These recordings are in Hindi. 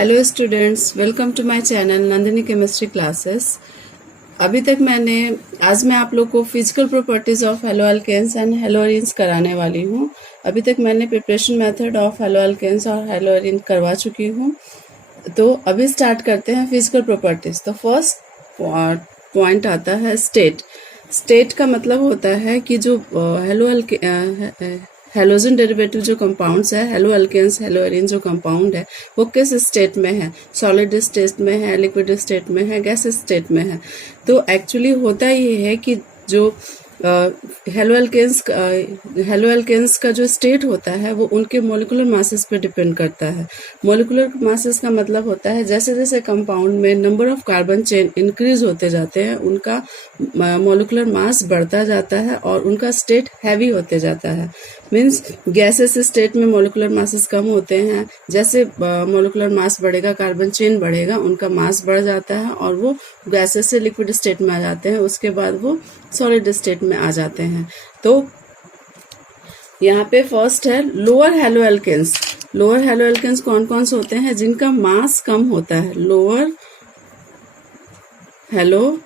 Hello students, welcome to my channel Nandini chemistry classes. आज मैं आप लोग को physical properties of halo alkanes and halo arenes कराने वाली हूँ। अभी तक मैंने preparation method of halo alkanes और हेलो एरीन करवा चुकी हूँ। तो अभी स्टार्ट करते हैं फिजिकल प्रॉपर्टीज। तो फर्स्ट पॉइंट आता है स्टेट। स्टेट का मतलब होता है कि जो हेलोजन डेरिवेटिव जो कंपाउंड्स है, हेलो अल्केन्स हेलो एरीन जो कंपाउंड है, वो किस स्टेट में है, सॉलिड स्टेट में है, लिक्विड स्टेट में है, गैस स्टेट में है। तो एक्चुअली होता ये है कि जो हेलो अल्केन्स का जो स्टेट होता है वो उनके मोलिकुलर मासेस पे डिपेंड करता है। मोलिकुलर मासेस का मतलब होता है जैसे जैसे कंपाउंड में number of carbon chain increase होते जाते हैं, उनका मोलिकुलर मास बढ़ता जाता है और उनका स्टेट हैवी होते जाता है। मीन्स गैसेस स्टेट में मोलिकुलर मासेस कम होते हैं, जैसे मोलिकुलर मास बढ़ेगा, कार्बन चेन बढ़ेगा, उनका मास बढ़ जाता है और वो गैसेस से लिक्विड स्टेट में आ जाते हैं, उसके बाद वो सॉलिड स्टेट में आ जाते हैं। तो यहाँ पे फर्स्ट है lower halo alkanes. Lower halo alkanes कौन कौन से होते हैं? जिनका मास कम होता है। Lower halo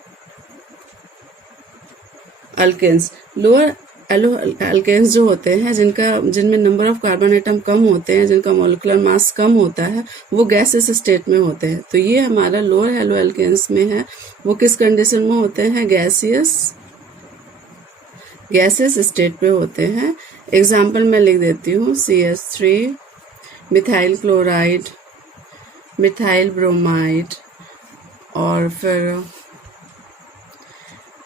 alkanes, lower halo alkanes जो होते हैं जिनमें नंबर ऑफ कार्बन एटम कम होते हैं, जिनका मोलिकुलर मास कम होता है, वो गैसेस स्टेट में होते हैं। तो ये हमारा लोअर हेलो अल्केन्स में है। वो किस कंडीशन में होते हैं? गैसेस स्टेट पे होते हैं। एग्जाम्पल मैं लिख देती हूँ, CH3, methyl chloride, methyl bromide, और फिर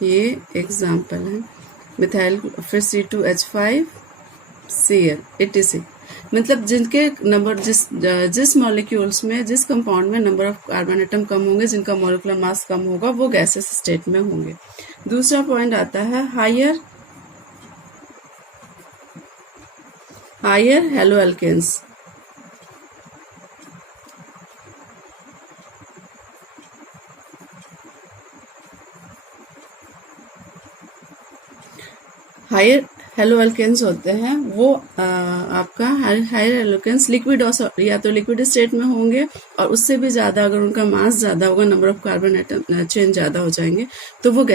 ये एग्जाम्पल है मिथाइल, फिर C2H5, Cl, etc। मतलब जिनके नंबर जिस मॉलिक्यूल्स में, जिस कंपाउंड में नंबर ऑफ कार्बन एटम कम होंगे, जिनका मॉलिक्यूलर मास कम होगा, वो गैसेस स्टेट में होंगे। दूसरा पॉइंट आता है higher halo alkanes. Higher halo alkanes होते हैं वो आपका हायर एल्केन्स लिक्विड या तो लिक्विड स्टेट में होंगे, और उससे भी ज़्यादा अगर उनका मास ज़्यादा होगा, number of carbon atom chain ज़्यादा हो जाएंगे, तो वो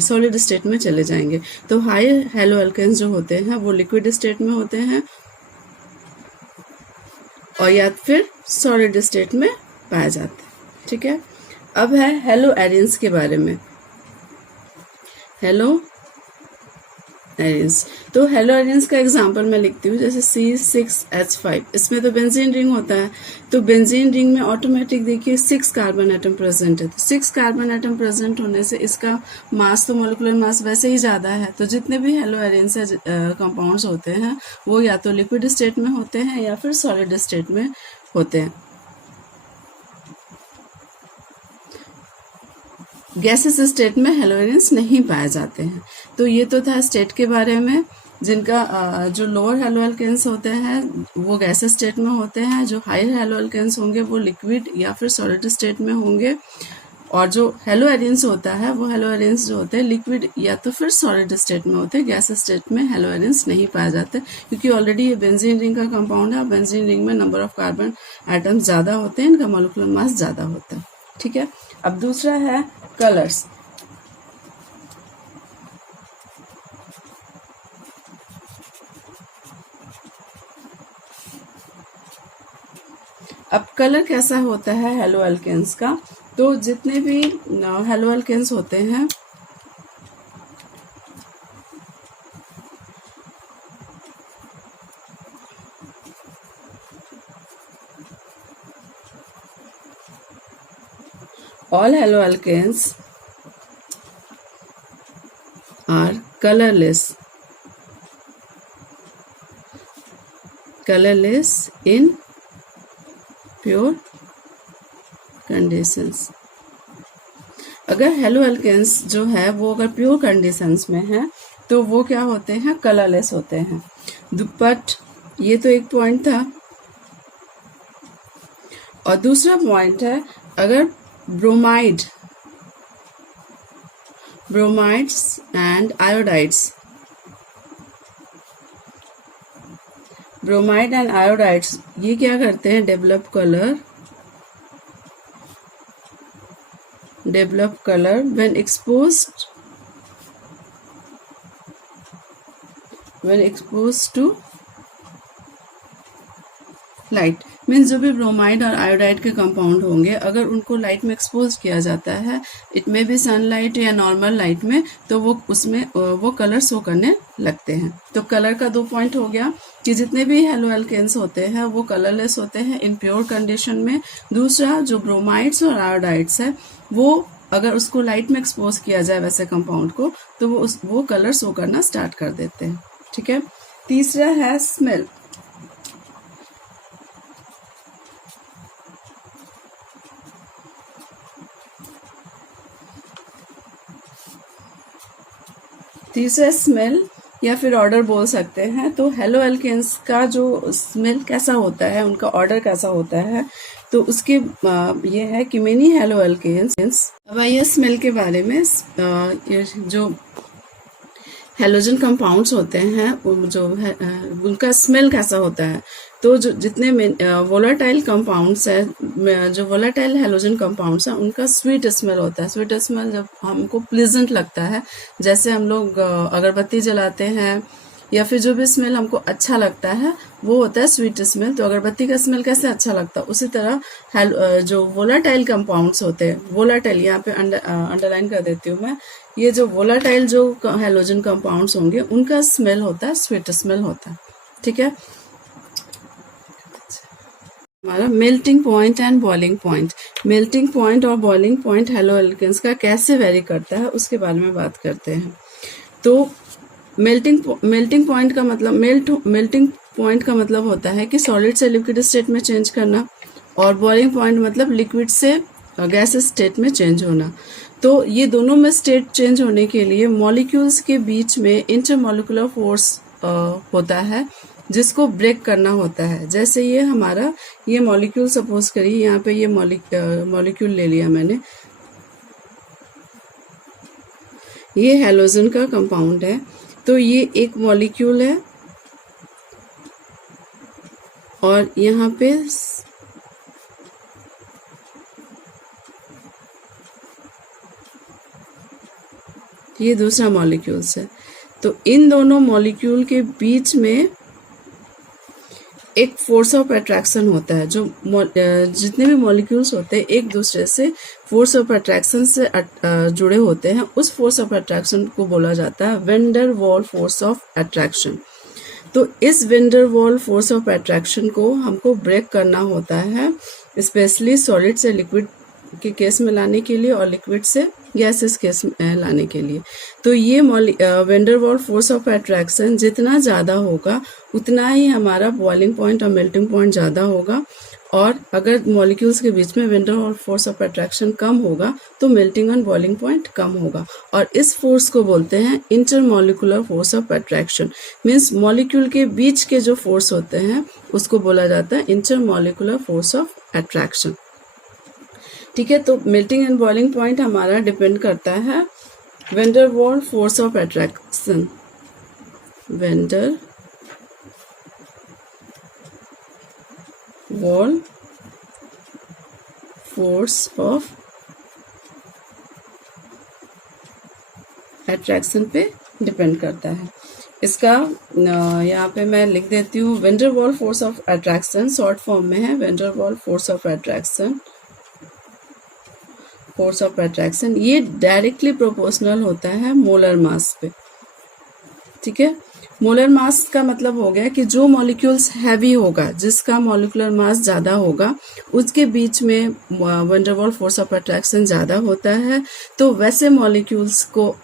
सॉलिड स्टेट में चले जाएंगे। तो हायर हेलो अल्केन्स जो होते हैं वो लिक्विड स्टेट में होते हैं और या फिर सॉलिड स्टेट में पाए जाते हैं। ठीक है। अब है हेलो एरीन्स के बारे में। हेलो एरीन्स, तो हेलो एरीन्स का एग्जांपल मैं लिखती हूँ, जैसे C6H5, इसमें तो बेंजीन रिंग होता है। तो बेंजीन रिंग में ऑटोमेटिक देखिए 6 कार्बन एटम प्रेजेंट है। तो 6 कार्बन एटम प्रेजेंट होने से इसका मास, तो मोलिकुलर मास वैसे ही ज़्यादा है। तो जितने भी हेलो एरीन्स कंपाउंड्स होते हैं वो या तो लिक्विड स्टेट में होते हैं या फिर सॉलिड स्टेट में होते हैं। गैसेस स्टेट में हेलो एरीन्स नहीं पाए जाते हैं। तो ये तो था स्टेट के बारे में। जिनका जो लोअर हेलो अल्केन्स होते हैं वो गैसेस स्टेट में होते हैं, जो हायर हेलो अल्केन्स होंगे वो लिक्विड या फिर सॉलिड स्टेट में होंगे, और जो हेलो एरीन्स होता है वो हेलो एरीन्स जो होते हैं लिक्विड या तो फिर सॉलिड स्टेट में होते हैं। गैस स्टेट में हेलो एरीन्स नहीं पाए जाते, क्योंकि ऑलरेडी ये बेंजीन रिंग का कंपाउंड है। बेंजीन रिंग में नंबर ऑफ कार्बन एटम ज़्यादा होते हैं, इनका मोलिकुलर मास ज़्यादा होता है। ठीक है। अब दूसरा है कलर्स। अब कलर कैसा होता है हेलो अल्केन्स का? तो जितने भी हेलो अल्केन्स होते हैं all hello alkanes are colorless in pure conditions। अगर हेलो अल्केन्स जो है वो अगर प्योर कंडीशंस में है तो वो क्या होते हैं? कलरलेस होते हैं। बट ये तो एक पॉइंट था। और दूसरा पॉइंट है, अगर bromides and iodides, bromide and iodides ये क्या करते हैं? Develop colour develop color when exposed to light. Means जो भी ब्रोमाइड और आयोडाइड के कंपाउंड होंगे अगर उनको लाइट में एक्सपोज किया जाता है, इट में भी सनलाइट या नॉर्मल लाइट में, तो वो उसमें वो कलर शो करने लगते हैं। तो कलर का 2 पॉइंट हो गया कि जितने भी हेलो एल्केन्स होते हैं वो कलरलेस होते हैं इन प्योर कंडीशन में। दूसरा जो ब्रोमाइड्स और आयोडाइड्स है वो अगर उसको लाइट में एक्सपोज किया जाए वैसे कंपाउंड को तो वो कलर शो करना स्टार्ट कर देते हैं। ठीक है। तीसरा है स्मेल। तीसरा स्मेल या फिर ऑर्डर बोल सकते हैं। तो हेलो एल्केन्स का जो स्मेल कैसा होता है, उनका ऑर्डर कैसा होता है, तो उसके ये है कि मेनी हेलो एल्केन्स। अब आइए स्मेल के बारे में। ये जो हेलोजन कंपाउंड्स होते हैं जो है उनका स्मेल कैसा होता है। तो जो जितने वोलाटाइल कंपाउंड्स है, जो वोलाटाइल हेलोजन कंपाउंड्स हैं, उनका स्वीट स्मेल होता है। स्वीट स्मेल जब हमको प्लीजेंट लगता है, जैसे हम लोग अगरबत्ती जलाते हैं या फिर जो भी स्मेल हमको अच्छा लगता है वो होता है स्वीट स्मेल। तो अगरबत्ती का स्मेल कैसे अच्छा लगता है, उसी तरह जो वोलाटाइल कंपाउंड्स होते हैं, वोलाटाइल यहाँ पे अंडरलाइन कर देती हूँ मैं, ये जो वोलाटाइल जो हेलोजन कंपाउंड्स होंगे उनका स्मेल होता है स्वीट स्मेल होता है। ठीक है। हमारा melting point and boiling point. Melting point और बॉइलिंग पॉइंट हेलो एल्केन्स का कैसे वेरी करता है उसके बारे में बात करते हैं। तो मेल्टिंग पॉइंट का मतलब होता है कि सॉलिड से लिक्विड स्टेट में चेंज करना, और बॉइलिंग पॉइंट मतलब लिक्विड से गैस स्टेट में चेंज होना। तो ये दोनों में स्टेट चेंज होने के लिए मॉलिक्यूल्स के बीच में इंटरमॉलिक्यूलर फोर्स होता है जिसको ब्रेक करना होता है। जैसे ये हमारा ये मॉलिक्यूल सपोज करिए, यहाँ पे ये मॉलिक्यूल ले लिया मैंने, ये हेलोजन का कंपाउंड है। तो ये एक मॉलिक्यूल है और यहाँ पे ये दूसरा मॉलिक्यूल्स है। तो इन दोनों मॉलिक्यूल के बीच में एक फोर्स ऑफ अट्रैक्शन होता है। जो जितने भी मॉलिक्यूल्स होते हैं एक दूसरे से फोर्स ऑफ अट्रैक्शन से जुड़े होते हैं, उस फोर्स ऑफ अट्रैक्शन को बोला जाता है vendor Waals force of attraction. तो इस vendor Waals force of attraction को हमको ब्रेक करना होता है, स्पेशली सॉलिड से लिक्विड के केस में लाने के लिए और लिक्विड से गैसेस केस में लाने के लिए। तो ये van der Waals force of attraction जितना ज़्यादा होगा उतना ही हमारा बॉइलिंग पॉइंट और मेल्टिंग पॉइंट ज़्यादा होगा, और अगर मॉलिक्यूल्स के बीच में van der Waals force of attraction कम होगा तो मेल्टिंग और बॉइलिंग पॉइंट कम होगा। और इस फोर्स को बोलते हैं intermolecular force of attraction. Means molecule के बीच के जो फोर्स होते हैं उसको बोला जाता है इंटरमॉलिक्यूलर फोर्स ऑफ अट्रैक्शन। ठीक है। तो मेल्टिंग एंड बॉइलिंग पॉइंट हमारा डिपेंड करता है vendor Waals force of attraction, vendor Waals force of attraction पे डिपेंड करता है। इसका यहाँ पे मैं लिख देती हूँ, vendor Waals force of attraction short form में है vendor Waals force of attraction. Force of attraction ये डायरेक्टली प्रोपोर्शनल होता है मोलर मास पे। ठीक है। मोलर मास का मतलब हो गया कि जो मॉलिक्यूल्स हैवी होगा, जिसका मॉलिक्यूलर मास ज़्यादा होगा, उसके बीच में van der Waals force of attraction ज़्यादा होता है। तो वैसे मॉलिक्यूल्स को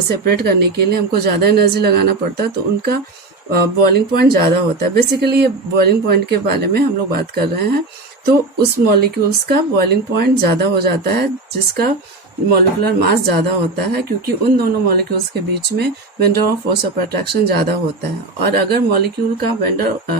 सेपरेट करने के लिए हमको ज़्यादा एनर्जी लगाना पड़ता है, तो उनका बॉइलिंग पॉइंट ज़्यादा होता है। बेसिकली ये बॉइलिंग पॉइंट के बारे में हम लोग बात कर रहे हैं। तो उस मॉलिक्यूल्स का बॉइलिंग पॉइंट ज़्यादा हो जाता है जिसका मॉलिक्यूलर मास ज़्यादा होता है, क्योंकि उन दोनों मॉलिक्यूल्स के बीच में vendor of force of attraction ज़्यादा होता है। और अगर मॉलिक्यूल का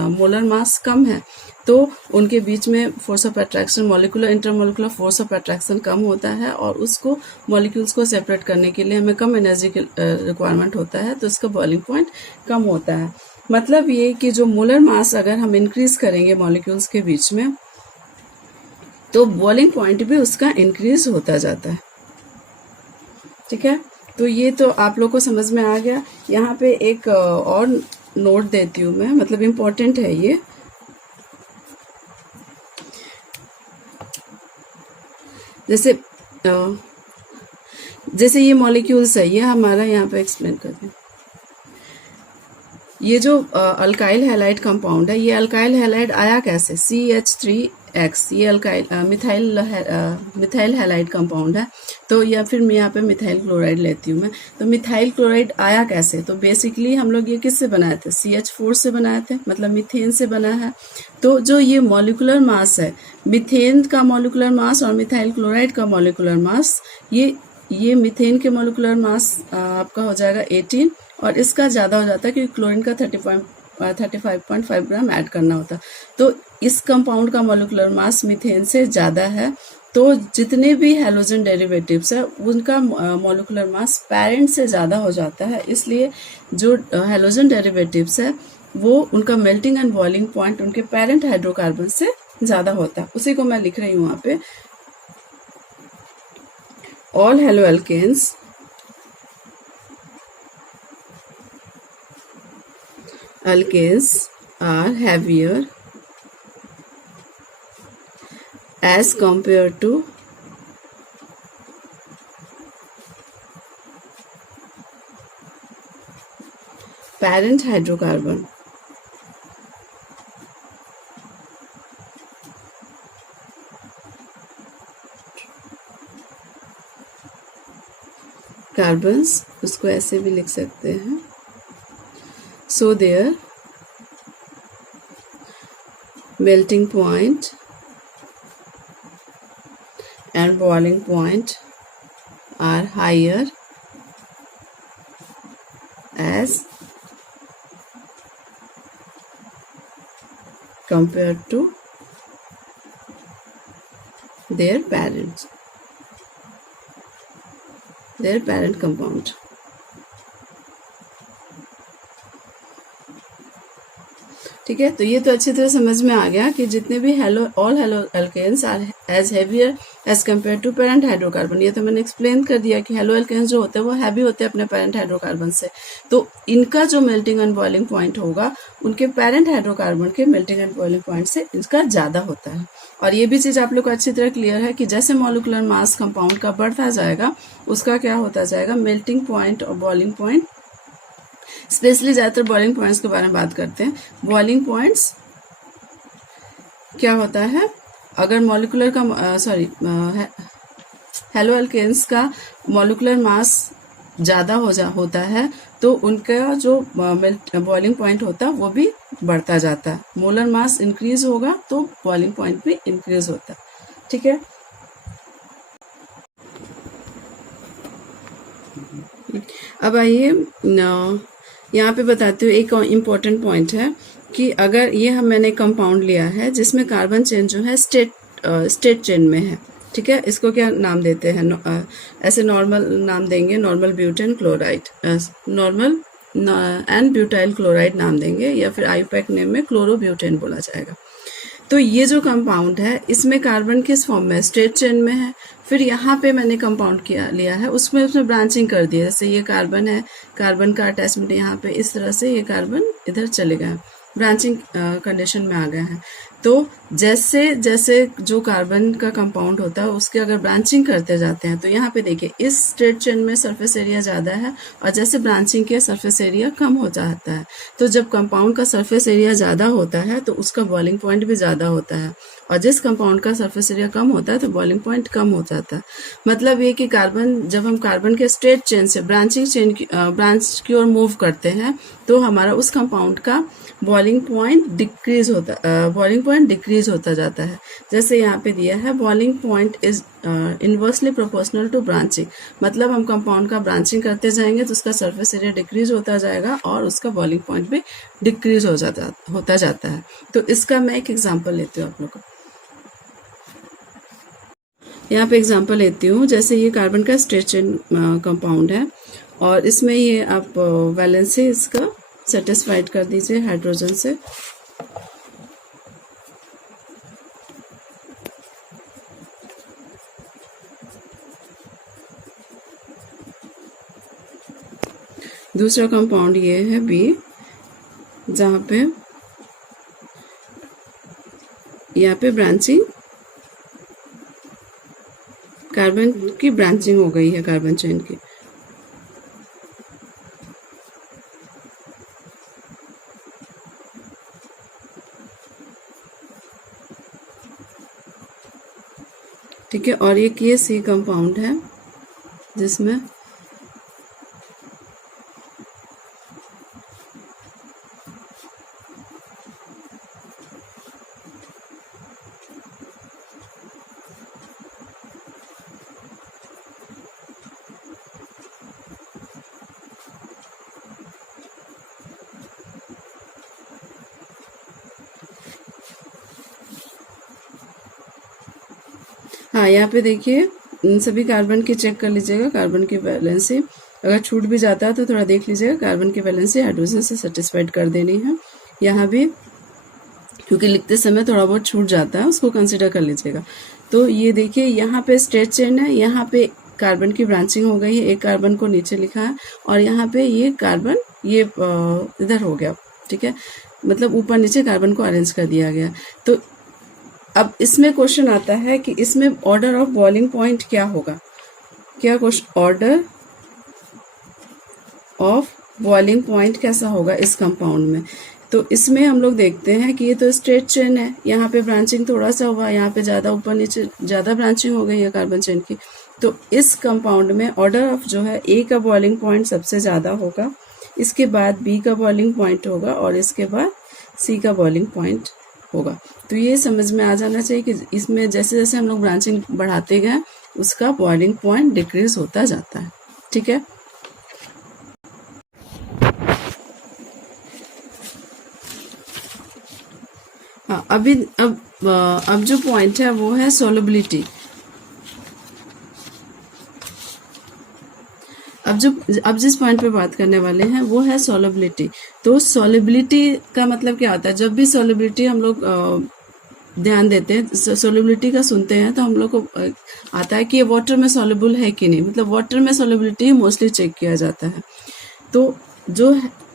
मोलर मास कम है तो उनके बीच में force of attraction intermolecular force of attraction कम होता है, और उसको मॉलिक्यूल्स को सेपरेट करने के लिए हमें कम एनर्जी की रिक्वायरमेंट होता है, तो इसका बॉइलिंग पॉइंट कम होता है। मतलब ये कि जो मोलर मास अगर हम इंक्रीज करेंगे मॉलिक्यूल्स के बीच में तो बॉइलिंग पॉइंट भी उसका इंक्रीज होता जाता है। ठीक है, तो ये तो आप लोग को समझ में आ गया। यहाँ पे एक और नोट देती हूँ मैं, मतलब इम्पोर्टेंट है ये। जैसे ये मॉलिक्यूल्स है, ये हमारा यहाँ पे एक्सप्लेन करते हैं। ये जो अल्काइल हैलाइड कंपाउंड है, ये अल्काइल हैलाइड आया कैसे? CH3X, ये अल्काइल मिथाइल हैलाइड कंपाउंड है। तो या फिर मैं यहाँ पे मिथाइल क्लोराइड लेती हूँ मैं। तो मिथाइल क्लोराइड आया कैसे? तो बेसिकली हम लोग ये किससे बनाए थे? CH4 से बनाए थे, मतलब मीथेन से बना है। तो जो ये मॉलिकुलर मास है, मीथेन का मॉलिकुलर मास और मिथाइल क्लोराइड का मॉलिकुलर मास, ये मीथेन के मॉलिकुलर मास आपका हो जाएगा 18, और इसका ज़्यादा हो जाता है क्योंकि क्लोरीन का 35.5 ग्राम ऐड करना होता है। तो इस कंपाउंड का मॉलिकुलर मास मीथेन से ज़्यादा है। तो जितने भी हैलोजन डेरिवेटिव्स है उनका मॉलिकुलर मास पैरेंट से ज़्यादा हो जाता है। इसलिए जो हैलोजन डेरिवेटिव्स है वो उनका मेल्टिंग एंड बॉइलिंग पॉइंट उनके पैरेंट हाइड्रोकार्बन से ज़्यादा होता है। उसी को मैं लिख रही हूँ वहाँ पे। All haloalkanes are heavier as compared to parent hydrocarbon. Carbons, उसको ऐसे भी लिख सकते हैं। So their melting point and boiling point are higher as compared to their parent compound. ठीक है, तो ये तो अच्छी तरह समझ में आ गया कि जितने भी all haloalkanes are as heavier as compare to parent hydrocarbon. ये तो मैंने एक्सप्लेन कर दिया कि हैलोअल्केन्स जो होते हैं वो हैवी होते हैं अपने पेरेंट हाइड्रोकार्बन से। तो इनका जो मेल्टिंग एंड बॉइलिंग पॉइंट होगा उनके पेरेंट हाइड्रोकार्बन के मेल्टिंग एंड बॉइलिंग पॉइंट से इसका ज़्यादा होता है। और ये भी चीज़ आप लोग को अच्छी तरह क्लियर है कि जैसे मॉलिकुलर मास कंपाउंड का बढ़ता जाएगा उसका क्या होता जाएगा, मेल्टिंग पॉइंट और बॉइलिंग पॉइंट। स्पेशली ज़्यादातर बॉइलिंग पॉइंट्स के बारे में बात करते हैं। बॉइलिंग पॉइंट्स क्या होता है, अगर मॉलिकुलर का हैलोअल्केन्स का मॉलिकुलर मास ज़्यादा होता है तो उनका जो बॉइलिंग पॉइंट होता है वो भी बढ़ता जाता है। मोलर मास इंक्रीज होगा तो बॉइलिंग पॉइंट भी इंक्रीज होता है। ठीक है, अब आइए यहाँ पे बताती हूँ एक इम्पोर्टेंट पॉइंट है कि अगर ये मैंने कंपाउंड लिया है जिसमें कार्बन चेन जो है स्टेट चेन में है। ठीक है, इसको क्या नाम देते हैं, ऐसे नॉर्मल नाम देंगे, normal butane chloride, normal and butyl chloride नाम देंगे, या फिर आईयूपैक नेम में क्लोरोब्यूटेन बोला जाएगा। तो ये जो कंपाउंड है इसमें कार्बन किस फॉर्म में, स्ट्रेट चेन में है। फिर यहाँ पे मैंने कंपाउंड लिया है, उसमें ब्रांचिंग कर दिया। जैसे ये कार्बन है, कार्बन का अटैचमेंट यहाँ पे इस तरह से, ये कार्बन इधर चले गए, ब्रांचिंग कंडीशन में आ गए हैं। तो जैसे जैसे जो कार्बन का कंपाउंड होता है उसके अगर ब्रांचिंग करते जाते हैं तो यहाँ पे देखिए इस स्ट्रेट चेन में सरफेस एरिया ज़्यादा है और जैसे ब्रांचिंग के सरफेस एरिया कम हो जाता है। तो जब कंपाउंड का सरफेस एरिया ज़्यादा होता है तो उसका बॉइलिंग पॉइंट भी ज़्यादा होता है, और जिस कंपाउंड का सरफेस एरिया कम होता है तो बॉइलिंग पॉइंट कम हो जाता है। मतलब ये कि कार्बन, जब हम कार्बन के स्ट्रेट चेन से ब्रांच की ओर मूव करते हैं तो हमारा उस कंपाउंड का बॉइलिंग पॉइंट डिक्रीज होता जाता है। जैसे यहाँ पे दिया है boiling point is inversely proportional to branching, मतलब हम कंपाउंड का ब्रांचिंग करते जाएंगे तो उसका सरफेस एरिया डिक्रीज होता जाएगा और उसका बॉइलिंग पॉइंट भी डिक्रीज होता जाता है। तो इसका मैं एक एग्जांपल लेती हूँ आप लोग को। यहाँ पे एग्जांपल लेती हूँ, जैसे ये कार्बन का स्ट्रेट चेन कंपाउंड है और इसमें ये आप वैलेंसी इसका सेटिस्फाइड कर दीजिए हाइड्रोजन से। दूसरा कंपाउंड ये है बी, जहाँ पे यहाँ पे ब्रांचिंग, कार्बन की ब्रांचिंग हो गई है कार्बन चेन की। ठीक है, और एक ये सी कंपाउंड है जिसमें हाँ, यहाँ पे देखिए इन सभी कार्बन की चेक कर लीजिएगा, कार्बन की वैलेंसी अगर छूट भी जाता है तो थोड़ा देख लीजिएगा, कार्बन की वैलेंसी हाइड्रोजन से सेटिस्फाइड कर देनी है। यहाँ भी क्योंकि लिखते समय थोड़ा बहुत छूट जाता है, उसको कंसिडर कर लीजिएगा। तो ये देखिए यहाँ पे स्ट्रेट चेन है, यहाँ पे कार्बन की ब्रांचिंग हो गई है, एक कार्बन को नीचे लिखा है और यहाँ पे ये कार्बन ये इधर हो गया। ठीक है, मतलब ऊपर नीचे कार्बन को अरेंज कर दिया गया। तो अब इसमें क्वेश्चन आता है कि इसमें ऑर्डर ऑफ बॉइलिंग पॉइंट क्या होगा, क्या question, order of boiling point कैसा होगा इस कंपाउंड में। तो इसमें हम लोग देखते हैं कि ये तो स्ट्रेट चेन है, यहाँ पे ब्रांचिंग थोड़ा सा हुआ, यहाँ पे ज़्यादा ऊपर नीचे ज़्यादा ब्रांचिंग हो गई है कार्बन चेन की। तो इस कंपाउंड में ऑर्डर ऑफ जो है ए का बॉइलिंग पॉइंट सबसे ज़्यादा होगा, इसके बाद बी का बॉइलिंग पॉइंट होगा और इसके बाद सी का बॉइलिंग पॉइंट होगा। तो ये समझ में आ जाना चाहिए कि इसमें जैसे जैसे हम लोग ब्रांचिंग बढ़ाते गए उसका बॉइलिंग पॉइंट डिक्रीज होता जाता है। ठीक है, हाँ, अब जो पॉइंट है वो है सोलबिलिटी। अब जिस पॉइंट पे बात करने वाले हैं वो है सोलबिलिटी। तो सोलबिलिटी का मतलब क्या होता है, जब भी सोलबिलिटी हम लोग ध्यान देते हैं, सोलबिलिटी का सुनते हैं तो हम लोग को आता है कि ये वाटर में सोलबल है कि नहीं, मतलब वाटर में सोलबिलिटी मोस्टली चेक किया जाता है। तो जो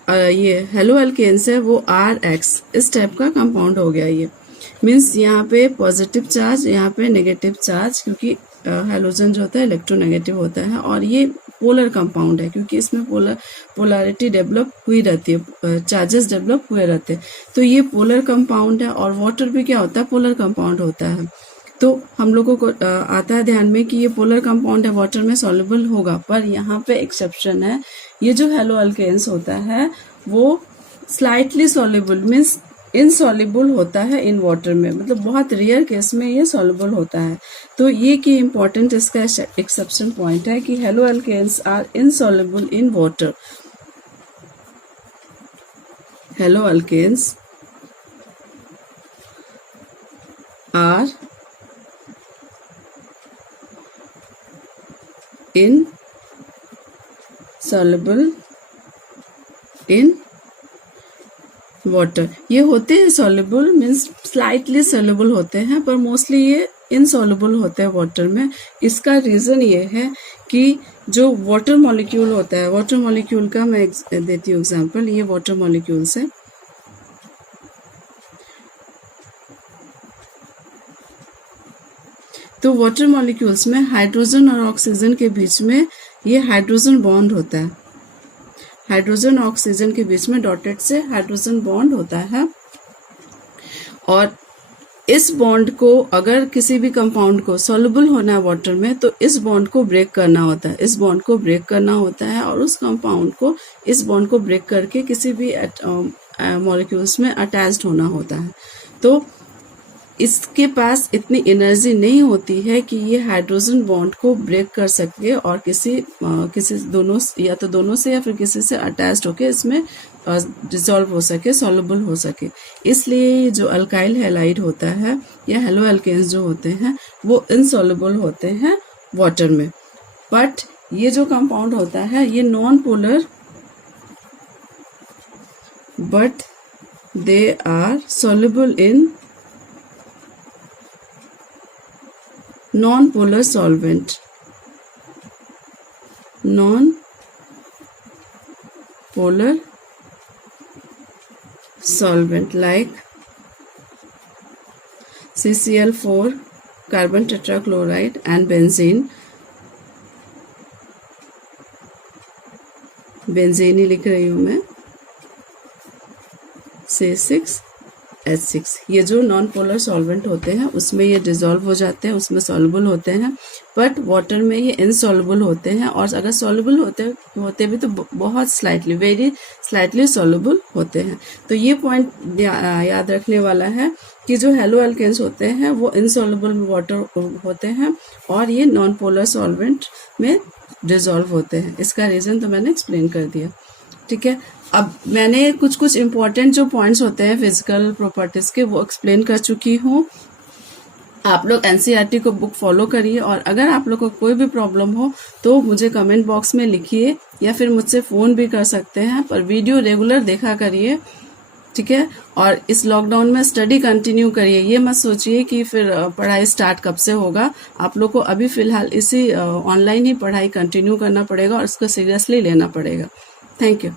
ये हेलो एल्केन्स है वो RX इस टाइप का कंपाउंड हो गया। ये मीन्स यहाँ पे पॉजिटिव चार्ज, यहाँ पे नेगेटिव चार्ज, क्योंकि हेलोजन जो होता है इलेक्ट्रोनेगेटिव होता है और ये पोलर कंपाउंड है क्योंकि इसमें पोलैरिटी डेवलप हुई रहती है, चार्जेस डेवलप हुए रहते हैं। तो ये पोलर कंपाउंड है और वाटर भी क्या होता है, पोलर कंपाउंड होता है। तो हम लोगों को आता है ध्यान में कि ये पोलर कंपाउंड है, वाटर में सॉल्युबल होगा, पर यहाँ पे एक्सेप्शन है। ये जो हेलो अल्केन्स होता है वो स्लाइटली सॉल्युबल मीन्स इनसॉल्युबल होता है इन वाटर में, मतलब बहुत रेयर केस में ये सॉल्युबल होता है। तो ये की इम्पोर्टेंट इसका एक्सेप्शन पॉइंट है कि halo alkanes are insoluble in water. Halo alkanes are insoluble in water. ये होते हैं सॉल्युबल मीन्स स्लाइटली सॉल्युबल होते हैं, पर मोस्टली ये इनसॉल्युबल होते हैं वाटर में। इसका रीजन ये है कि जो वाटर मॉलिक्यूल होता है, वाटर मॉलिक्यूल का मैं देती हूँ एग्जांपल, ये वाटर मॉलिक्यूल्स है। तो वाटर मॉलिक्यूल्स में हाइड्रोजन और ऑक्सीजन के बीच में ये हाइड्रोजन बॉन्ड होता है, हाइड्रोजन और ऑक्सीजन के बीच में डॉटेड से हाइड्रोजन बॉन्ड होता है। और इस बॉन्ड को अगर किसी भी कंपाउंड को सॉल्युबल होना है वाटर में तो इस बॉन्ड को ब्रेक करना होता है, इस बॉन्ड को ब्रेक करना होता है और उस कंपाउंड को इस बॉन्ड को ब्रेक करके किसी भी मॉलिक्यूल्स में अटैच्ड होना होता है। तो इसके पास इतनी एनर्जी नहीं होती है कि ये हाइड्रोजन बॉन्ड को ब्रेक कर सके और किसी दोनों या तो दोनों से या फिर किसी से अटैच्ड होके इसमें डिसॉल्व हो सके, सॉल्युबल हो सके। इसलिए जो अल्काइल हैलाइड होता है या हेलो एल्केन्स जो होते हैं वो इनसॉल्युबल होते हैं वाटर में। बट ये जो कंपाउंड होता है ये non polar, but they are soluble in non-polar solvent, non-polar non-polar solvent like CCl4, carbon tetrachloride and benzene ही लिख रही हूँ मैं, C6H6। ये जो नॉन पोलर सॉल्वेंट होते हैं उसमें ये डिसॉल्व हो जाते हैं, उसमें सॉल्युबल होते हैं, बट वाटर में ये इनसॉल्युबल होते हैं, और अगर सॉल्युबल होते भी तो बहुत स्लाइटली, वेरी स्लाइटली सॉल्युबल होते हैं। तो ये पॉइंट याद रखने वाला है कि जो हेलो एल्केन्स होते हैं वो इनसॉल्युबल वाटर होते हैं और ये नॉन पोलर सॉल्वेंट में डिसॉल्व होते हैं। इसका रीजन तो मैंने एक्सप्लेन कर दिया, ठीक है। अब मैंने कुछ इम्पोर्टेंट जो पॉइंट्स होते हैं फिजिकल प्रॉपर्टीज के वो एक्सप्लेन कर चुकी हूँ। आप लोग एनसीईआरटी को बुक फॉलो करिए, और अगर आप लोग को कोई भी प्रॉब्लम हो तो मुझे कमेंट बॉक्स में लिखिए या फिर मुझसे फ़ोन भी कर सकते हैं, पर वीडियो रेगुलर देखा करिए, ठीक है। और इस लॉकडाउन में स्टडी कंटिन्यू करिए, ये मत सोचिए कि फिर पढ़ाई स्टार्ट कब से होगा। आप लोग को अभी फ़िलहाल इसी ऑनलाइन ही पढ़ाई कंटिन्यू करना पड़ेगा और इसको सीरियसली लेना पड़ेगा। Thank you.